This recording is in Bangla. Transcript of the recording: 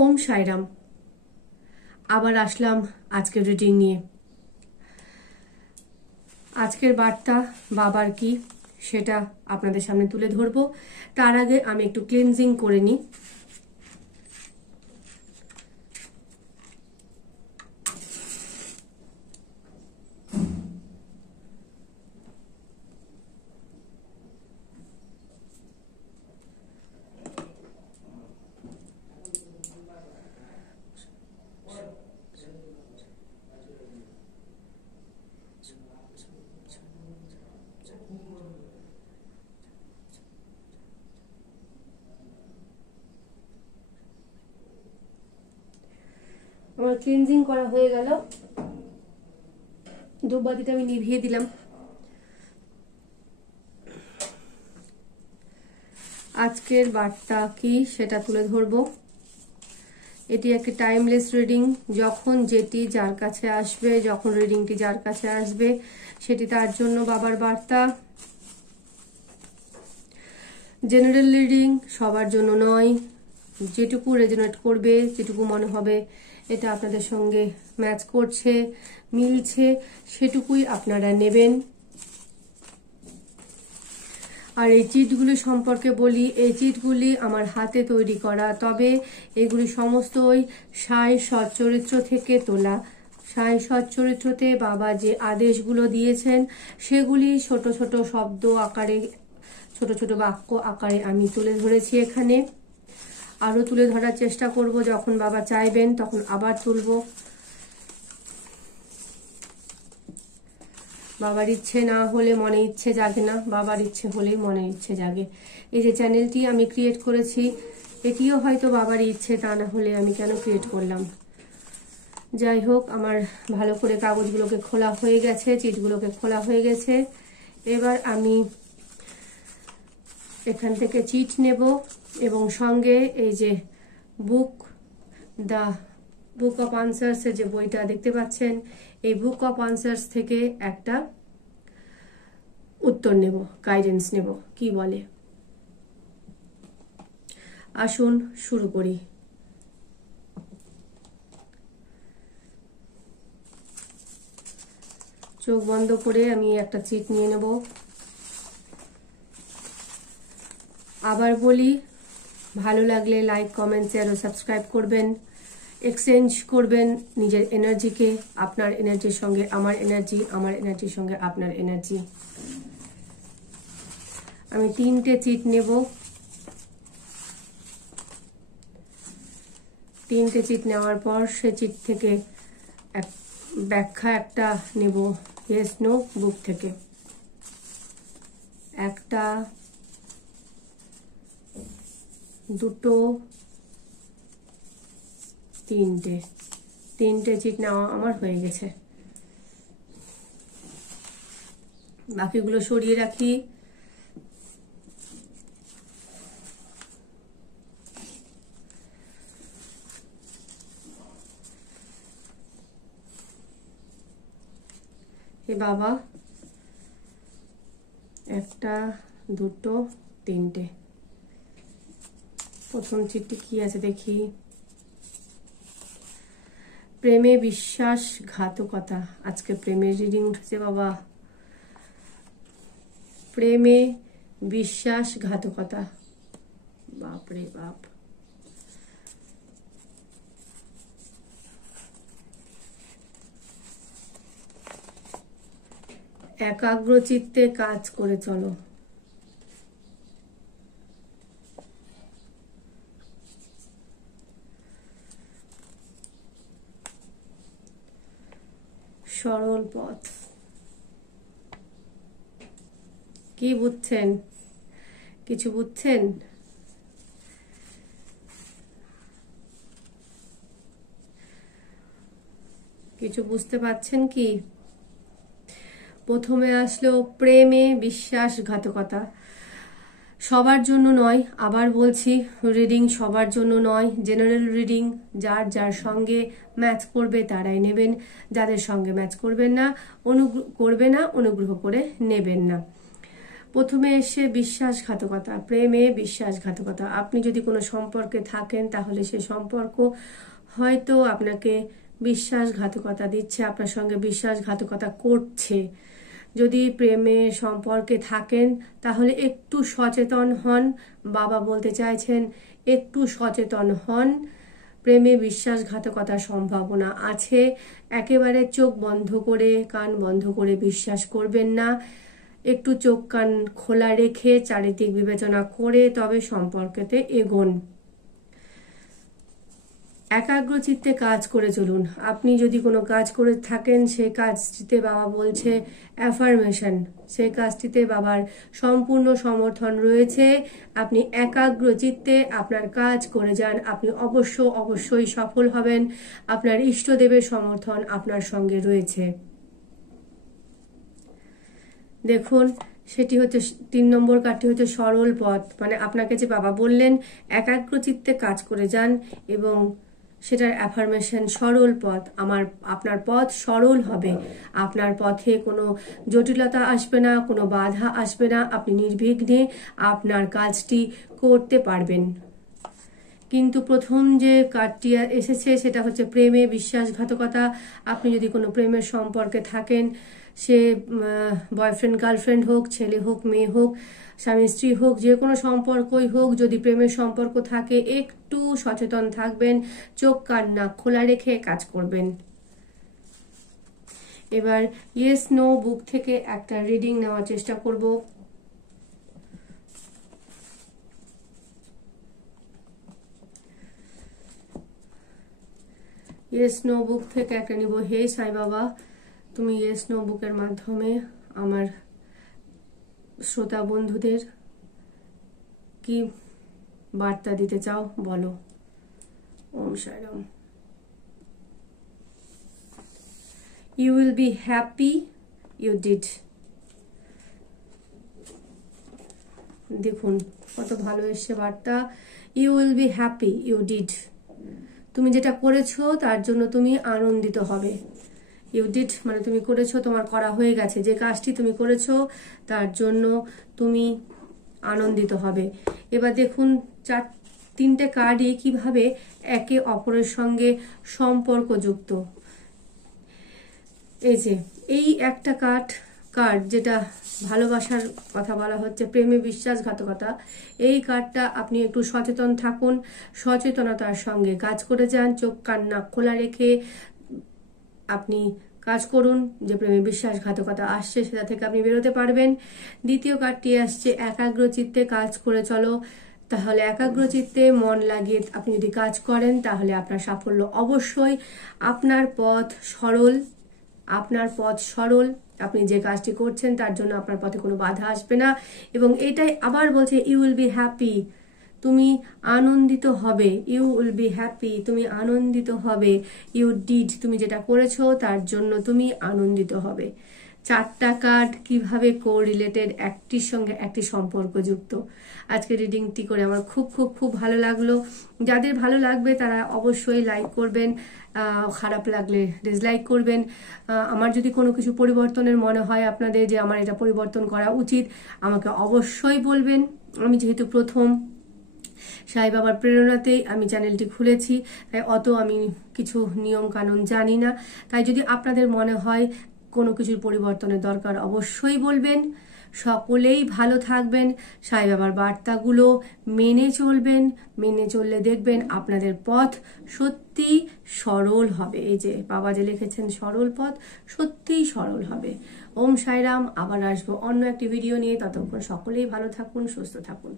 ওম সাইরাম। আবার আসলাম আজকের রিডিং নিয়ে। আজকের বার্তা বাবার কি সেটা আপনাদের সামনে তুলে ধরবো। তার আগে আমি একটু ক্লিনজিং করে নিই। আমার ক্লিনজিং করা হয়ে গেল। ধূপবাতিটা আমি নিভিয়ে দিলাম। আজকের বার্তা কি সেটা তুলে ধরবো। এটি একটি টাইমলেস রিডিং। যখন যেটি যার কাছে আসবে, যখন রিডিংটি যার কাছে আসবে সেটি তার জন্য বাবার বার্তা। জেনারেল রিডিং সবার জন্য নয়। যেটুকু রেজোনেট করবে, যেটুকু মনে হবে এটা আপনাদের সঙ্গে ম্যাচ করছে, মিলছে, সেটুকুই আপনারা নেবেন। আর এই চিটগুলি সম্পর্কে বলি, এই চিটগুলি আমার হাতে তৈরি করা, তবে এগুলি সমস্তই সাই সচ্চরিত্র থেকে তোলা। সাই সচ্চরিত্রতে বাবা যে আদেশগুলো দিয়েছেন সেগুলি ছোট ছোট শব্দ আকারে, ছোট ছোট বাক্য আকারে আমি তুলে ধরেছি এখানে। আরও তুলে ধরার চেষ্টা করব, যখন বাবা চাইবেন তখন আবার তুলব। বাবার ইচ্ছে না হলে মনে ইচ্ছে জাগে না, বাবার ইচ্ছে হলেই মনে ইচ্ছে জাগে। এই যে চ্যানেলটি আমি ক্রিয়েট করেছি, এটিও হয়তো বাবার ইচ্ছে, তা না হলে আমি কেন ক্রিয়েট করলাম। যাই হোক, আমার ভালো করে কাগজগুলোকে খোলা হয়ে গেছে, চিটগুলোকে খোলা হয়ে গেছে। এবার আমি এখান থেকে চিট নেব এবং সঙ্গে এই যে বুক অফ আনসার্স এর যে বইটা দেখতে পাচ্ছেন, এই বুক অফ আনসার্স থেকে একটা উত্তর নেব, গাইডেন্স নেব, কি বলে। আসুন শুরু করি। চোখ বন্ধ করে আমি একটা চিট নিয়ে নেব। আবার বলি, ভালো লাগলে লাইক, কমেন্ট, শেয়ার ও সাবস্ক্রাইব করবেন। এক্সচেঞ্জ করবেন নিজের এনার্জিকে, আপনার এনার্জির সঙ্গে আমার এনার্জি, আমার এনার্জির সঙ্গে আপনার এনার্জি। আমি 3টে চিট নেব। 3টে চিট নেওয়ার পর সে চিট থেকে ব্যাখ্যা একটা নেব, ইয়েস নো বুক থেকে। একটা, দুটো, 3টে চিট নেওয়া আমার হয়ে গেছে। বাকিগুলো সরিয়ে রাখি। এ বাবা, একটা, দুটো, 3টে। প্রথম চিঠি কি আছে দেখি। প্রেমে বিশ্বাসঘাতকতা। আজকে প্রেমের রিডিং উঠেছে বাবা। প্রেমে বিশ্বাসঘাতকতা, বাপরে বাপ। একাগ্রচিত্তে কাজ করে চলো। সরল পথ। কি বুঝছেন? কিছু বুঝছেন? কিছু বুঝতে পারছেন কি? প্রথমে আসলো প্রেমে বিশ্বাসঘাতকতা। সবার জন্য নয়, আবার বলছি, রিডিং সবার জন্য নয়। জেনারেল রিডিং যার যার সঙ্গে ম্যাচ করবে তারাই নেবেন, যাদের সঙ্গে ম্যাচ করবে না অনুগ্রহ করে নেবেন না। প্রথমে এসে বিশ্বাসঘাতকতা, প্রেমে বিশ্বাসঘাতকতা। আপনি যদি কোনো সম্পর্কে থাকেন তাহলে সে সম্পর্ক হয়তো আপনাকে বিশ্বাসঘাতকতা দিচ্ছে, আপনার সঙ্গে বিশ্বাসঘাতকতা করছে। যদি প্রেমে সম্পর্কে থাকেন তাহলে একটু সচেতন হন। বাবা বলতে চাইছেন একটু সচেতন হন। প্রেমে বিশ্বাসঘাতকতার সম্ভাবনা আছে। একেবারে চোখ বন্ধ করে, কান বন্ধ করে বিশ্বাস করবেন না। একটু চোখ কান খোলা রেখে চারিদিক বিবেচনা করে তবে সম্পর্কেতে এগোন। একাগ্রচিত্তে কাজ করে চলুন। আপনি যদি কোনো কাজ করে থাকেন সেই কাজটিতে বাবা বলছে অ্যাফার্মেশন, সেই কাজটিতে বাবার সম্পূর্ণ সমর্থন রয়েছে। আপনি একাগ্রচিত্তে আপনার কাজ করে যান, আপনি অবশ্যই সফল হবেন। আপনার ইষ্টদেবের সমর্থন আপনার সঙ্গে রয়েছে। দেখুন, সেটি হচ্ছে 3 নম্বর কার্ডটি হচ্ছে সরল পথ। মানে আপনাকে যে বাবা বললেন একাগ্রচিত্তে কাজ করে যান এবং সেটার অ্যাফার্মেশন সরল পথ। আপনার পথ সরল হবে, আপনার পথে কোনো জটিলতা আসবে না, কোনো বাধা আসবে না, আপনি নির্বিঘ্নে আপনার কাজটি করতে পারবেন। কিন্তু প্রথম যে কার্ডটি এসেছে সেটা হচ্ছে প্রেমে বিশ্বাসঘাতকতা। আপনি যদি কোনো প্রেমের সম্পর্কে থাকেন, সে বয়ফ্রেন্ড গার্লফ্রেন্ড হোক, ছেলে হোক, মেয়ে হোক, স্বামী স্ত্রী হোক, যে কোনো সম্পর্কই হোক, যদি প্রেমের সম্পর্ক থাকে একটু সচেতন থাকবেন, চোখ কান নাক খোলা রেখে কাজ করবেন। এবার ইয়েস নো বুক থেকে একটা রিডিং নেওয়ার চেষ্টা করব। ইয়েস নো বুক থেকে একটা নিব। হে সাই বাবা, তুমি ইয়েস নো বুকের মাধ্যমে আমার শ্রোতা বন্ধুদের কি বার্তা দিতে চাও বলো। Om Sairam. You will be happy you did. দেখুন কত ভালো এসছে বার্তা। You will be happy you did. তুমি যেটা করেছো তার জন্য তুমি আনন্দিত হবে। ইউ ডিড মানে তুমি করেছো, তোমার করা হয়ে গেছে। যে কাজটি তুমি করেছো তার জন্য তুমি আনন্দিত হবে। এবার দেখুন 3টে কার্ডই কিভাবে একে অপরের সঙ্গে সম্পর্কযুক্ত। এই যে এই একটা কার্ড যেটা ভালোবাসার কথা বলা হচ্ছে, প্রেমে বিশ্বাসঘাতকতা, এই কার্ডটা আপনি একটু সচেতন থাকুন, সচেতনতার সঙ্গে কাজ করে যান, চোখ কান নাক খোলা রেখে আপনি কাজ করুন। যে প্রেমে বিশ্বাসঘাতকতা আসছে সেটা থেকে আপনি বেরোতে পারবেন। দ্বিতীয় কার্ডটি আসছে একাগ্রচিত্তে কাজ করে চলো। তাহলে একাগ্রচিত্তে মন লাগিয়ে আপনি যদি কাজ করেন তাহলে আপনার সাফল্য অবশ্যই। আপনার পথ সরল। আপনি যে কাজটি করছেন তার জন্য আপনার পথে কোনো বাধা আসবে না। এবং এটাই আবার বলছে ইউ উইল বি হ্যাপি, তুমি আনন্দিত হবে। ইউ উইল বি হ্যাপি, তুমি আনন্দিত হবে। ইউ ডিড, তুমি যেটা করেছো তার জন্য তুমি আনন্দিত হবে। 4টা কার্ড কিভাবে কো রিলেটেড, একটির সঙ্গে একটি সম্পর্কযুক্ত। আজকে রিডিংটি করে আমার খুব খুব খুব ভালো লাগলো। যাদের ভালো লাগবে তারা অবশ্যই লাইক করবেন, খারাপ লাগলে ডিসলাইক করবেন। আমার যদি কোনো কিছু পরিবর্তনের মনে হয় আপনাদের যে আমার এটা পরিবর্তন করা উচিত, আমাকে অবশ্যই বলবেন। আমি যেহেতু প্রথম সাই বাবার প্রেরণাতেই আমি চ্যানেলটি খুলেছি, তাই অত আমি কিছু নিয়ম কানুন জানি না। তাই যদি আপনাদের মনে হয় কোনো কিছুর পরিবর্তনের দরকার অবশ্যই বলবেন। সকলেই ভালো থাকবেন, সাই বাবার বার্তাগুলো মেনে চলবেন। মেনে চললে দেখবেন আপনাদের পথ সত্যি সরল হবে। এই যে বাবা যে লিখেছেন সরল পথ, সত্যিই সরল হবে। ওম সাইরাম। আবার আসবো অন্য একটি ভিডিও নিয়ে। ততক্ষণ সকলেই ভালো থাকুন, সুস্থ থাকুন।